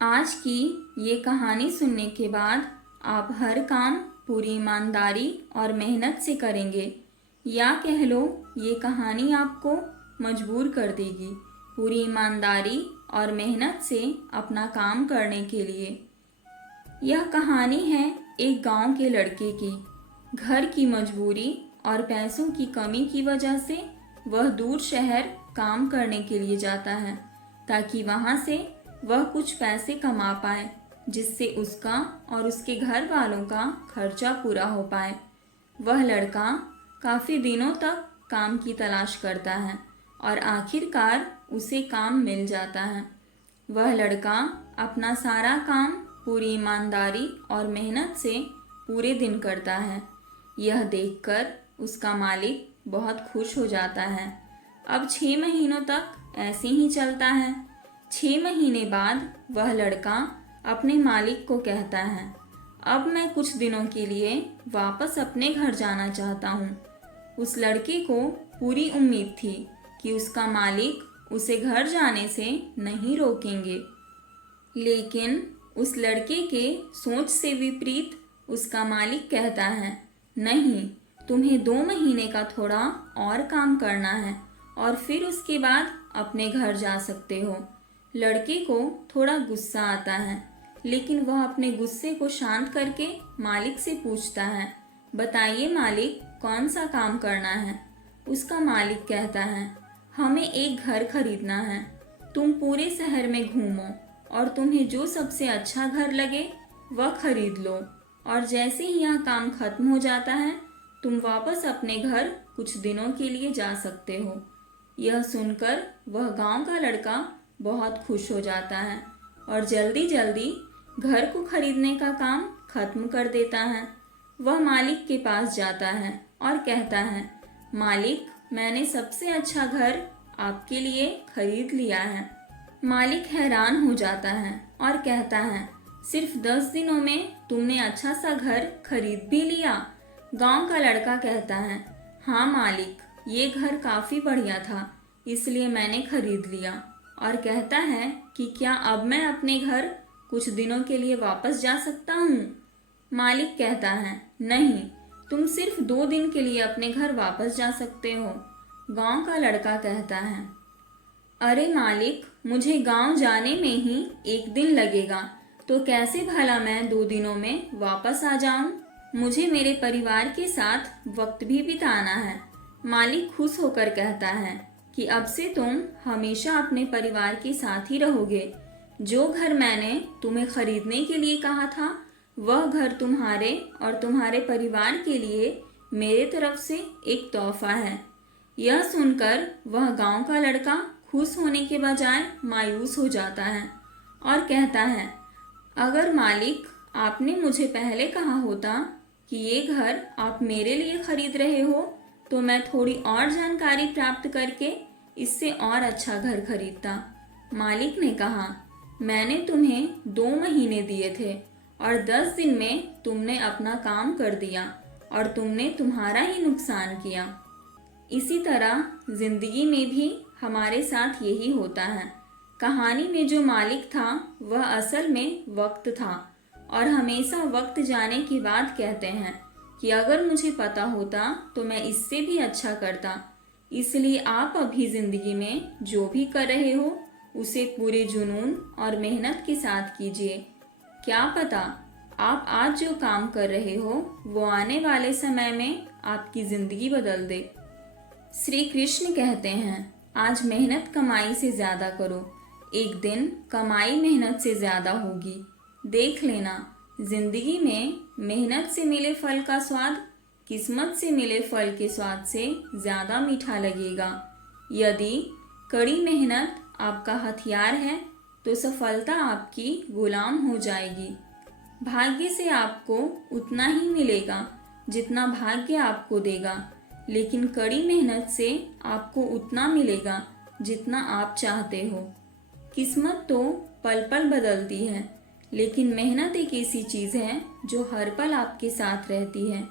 आज की ये कहानी सुनने के बाद आप हर काम पूरी ईमानदारी और मेहनत से करेंगे, या कह लो ये कहानी आपको मजबूर कर देगी पूरी ईमानदारी और मेहनत से अपना काम करने के लिए। यह कहानी है एक गांव के लड़के की। घर की मजबूरी और पैसों की कमी की वजह से वह दूर शहर काम करने के लिए जाता है, ताकि वहां से वह कुछ पैसे कमा पाए, जिससे उसका और उसके घर वालों का खर्चा पूरा हो पाए। वह लड़का काफ़ी दिनों तक काम की तलाश करता है और आखिरकार उसे काम मिल जाता है। वह लड़का अपना सारा काम पूरी ईमानदारी और मेहनत से पूरे दिन करता है। यह देखकर उसका मालिक बहुत खुश हो जाता है। अब 6 महीनों तक ऐसे ही चलता है। 6 महीने बाद वह लड़का अपने मालिक को कहता है, अब मैं कुछ दिनों के लिए वापस अपने घर जाना चाहता हूँ। उस लड़के को पूरी उम्मीद थी कि उसका मालिक उसे घर जाने से नहीं रोकेंगे, लेकिन उस लड़के के सोच से विपरीत उसका मालिक कहता है, नहीं, तुम्हें 2 महीने का थोड़ा और काम करना है और फिर उसके बाद अपने घर जा सकते हो। लड़के को थोड़ा गुस्सा आता है, लेकिन वह अपने गुस्से को शांत करके मालिक से पूछता है, बताइए मालिक, कौन सा काम करना है। उसका मालिक कहता है, हमें एक घर खरीदना है। तुम पूरे शहर में घूमो और तुम्हें जो सबसे अच्छा घर लगे वह खरीद लो, और जैसे ही यह काम खत्म हो जाता है तुम वापस अपने घर कुछ दिनों के लिए जा सकते हो। यह सुनकर वह गांव का लड़का बहुत खुश हो जाता है और जल्दी जल्दी घर को खरीदने का काम खत्म कर देता है। वह मालिक के पास जाता है और कहता है, मालिक, मैंने सबसे अच्छा घर आपके लिए खरीद लिया है। मालिक हैरान हो जाता है और कहता है, सिर्फ 10 दिनों में तुमने अच्छा सा घर खरीद भी लिया। गांव का लड़का कहता है, हाँ मालिक, ये घर काफ़ी बढ़िया था, इसलिए मैंने खरीद लिया। और कहता है कि क्या अब मैं अपने घर कुछ दिनों के लिए वापस जा सकता हूँ। मालिक कहता है, नहीं, तुम सिर्फ 2 दिन के लिए अपने घर वापस जा सकते हो। गांव का लड़का कहता है, अरे मालिक, मुझे गांव जाने में ही 1 दिन लगेगा, तो कैसे भला मैं 2 दिनों में वापस आ जाऊं। मुझे मेरे परिवार के साथ वक्त भी बिताना है। मालिक खुश होकर कहता है कि अब से तुम हमेशा अपने परिवार के साथ ही रहोगे। जो घर मैंने तुम्हें खरीदने के लिए कहा था, वह घर तुम्हारे और तुम्हारे परिवार के लिए मेरे तरफ से एक तोहफा है। यह सुनकर वह गांव का लड़का खुश होने के बजाय मायूस हो जाता है और कहता है, अगर मालिक, आपने मुझे पहले कहा होता कि ये घर आप मेरे लिए खरीद रहे हो, तो मैं थोड़ी और जानकारी प्राप्त करके इससे और अच्छा घर खरीदता। मालिक ने कहा, मैंने तुम्हें 2 महीने दिए थे और 10 दिन में तुमने अपना काम कर दिया और तुमने तुम्हारा ही नुकसान किया। इसी तरह जिंदगी में भी हमारे साथ यही होता है। कहानी में जो मालिक था वह असल में वक्त था, और हमेशा वक्त जाने के बाद कहते हैं कि अगर मुझे पता होता तो मैं इससे भी अच्छा करता। इसलिए आप अभी ज़िंदगी में जो भी कर रहे हो उसे पूरे जुनून और मेहनत के साथ कीजिए। क्या पता आप आज जो काम कर रहे हो वो आने वाले समय में आपकी ज़िंदगी बदल दे। श्री कृष्ण कहते हैं, आज मेहनत कमाई से ज़्यादा करो, एक दिन कमाई मेहनत से ज़्यादा होगी। देख लेना, जिंदगी में मेहनत से मिले फल का स्वाद किस्मत से मिले फल के स्वाद से ज़्यादा मीठा लगेगा। यदि कड़ी मेहनत आपका हथियार है तो सफलता आपकी गुलाम हो जाएगी। भाग्य से आपको उतना ही मिलेगा जितना भाग्य आपको देगा, लेकिन कड़ी मेहनत से आपको उतना मिलेगा जितना आप चाहते हो। किस्मत तो पल पल बदलती है, लेकिन मेहनत एक ऐसी चीज़ है जो हर पल आपके साथ रहती है।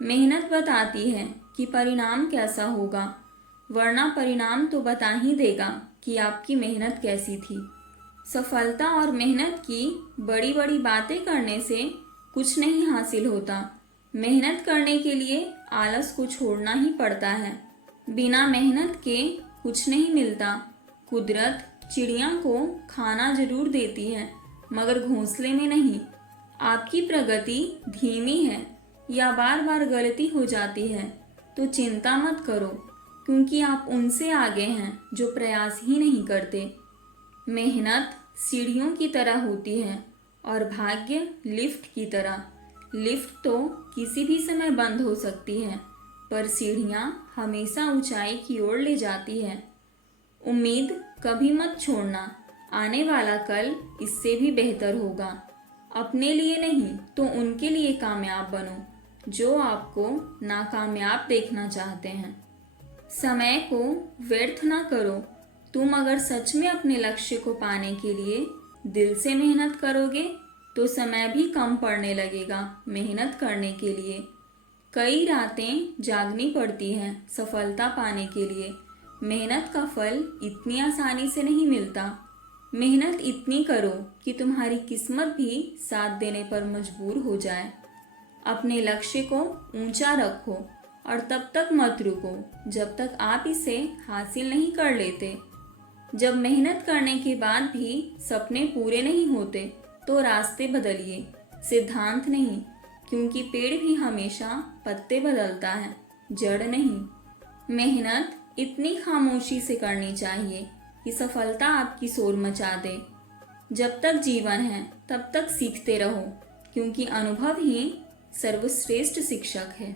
मेहनत बताती है कि परिणाम कैसा होगा, वरना परिणाम तो बता ही देगा कि आपकी मेहनत कैसी थी। सफलता और मेहनत की बड़ी बड़ी बातें करने से कुछ नहीं हासिल होता। मेहनत करने के लिए आलस को छोड़ना ही पड़ता है। बिना मेहनत के कुछ नहीं मिलता। कुदरत चिड़िया को खाना जरूर देती है, मगर घोंसले में नहीं। आपकी प्रगति धीमी है या बार बार गलती हो जाती है तो चिंता मत करो, क्योंकि आप उनसे आगे हैं जो प्रयास ही नहीं करते। मेहनत सीढ़ियों की तरह होती है और भाग्य लिफ्ट की तरह। लिफ्ट तो किसी भी समय बंद हो सकती है, पर सीढ़ियाँ हमेशा ऊंचाई की ओर ले जाती है। उम्मीद कभी मत छोड़ना, आने वाला कल इससे भी बेहतर होगा। अपने लिए नहीं तो उनके लिए कामयाब बनो जो आपको नाकामयाब देखना चाहते हैं। समय को व्यर्थ ना करो। तुम अगर सच में अपने लक्ष्य को पाने के लिए दिल से मेहनत करोगे तो समय भी कम पड़ने लगेगा मेहनत करने के लिए। कई रातें जागनी पड़ती हैं सफलता पाने के लिए। मेहनत का फल इतनी आसानी से नहीं मिलता। मेहनत इतनी करो कि तुम्हारी किस्मत भी साथ देने पर मजबूर हो जाए। अपने लक्ष्य को ऊंचा रखो और तब तक मत रुको जब तक आप इसे हासिल नहीं कर लेते। जब मेहनत करने के बाद भी सपने पूरे नहीं होते तो रास्ते बदलिए, सिद्धांत नहीं, क्योंकि पेड़ भी हमेशा पत्ते बदलता है, जड़ नहीं। मेहनत इतनी खामोशी से करनी चाहिए कि सफलता आपकी शोर मचा दे। जब तक जीवन है तब तक सीखते रहो, क्योंकि अनुभव ही सर्वश्रेष्ठ शिक्षक है।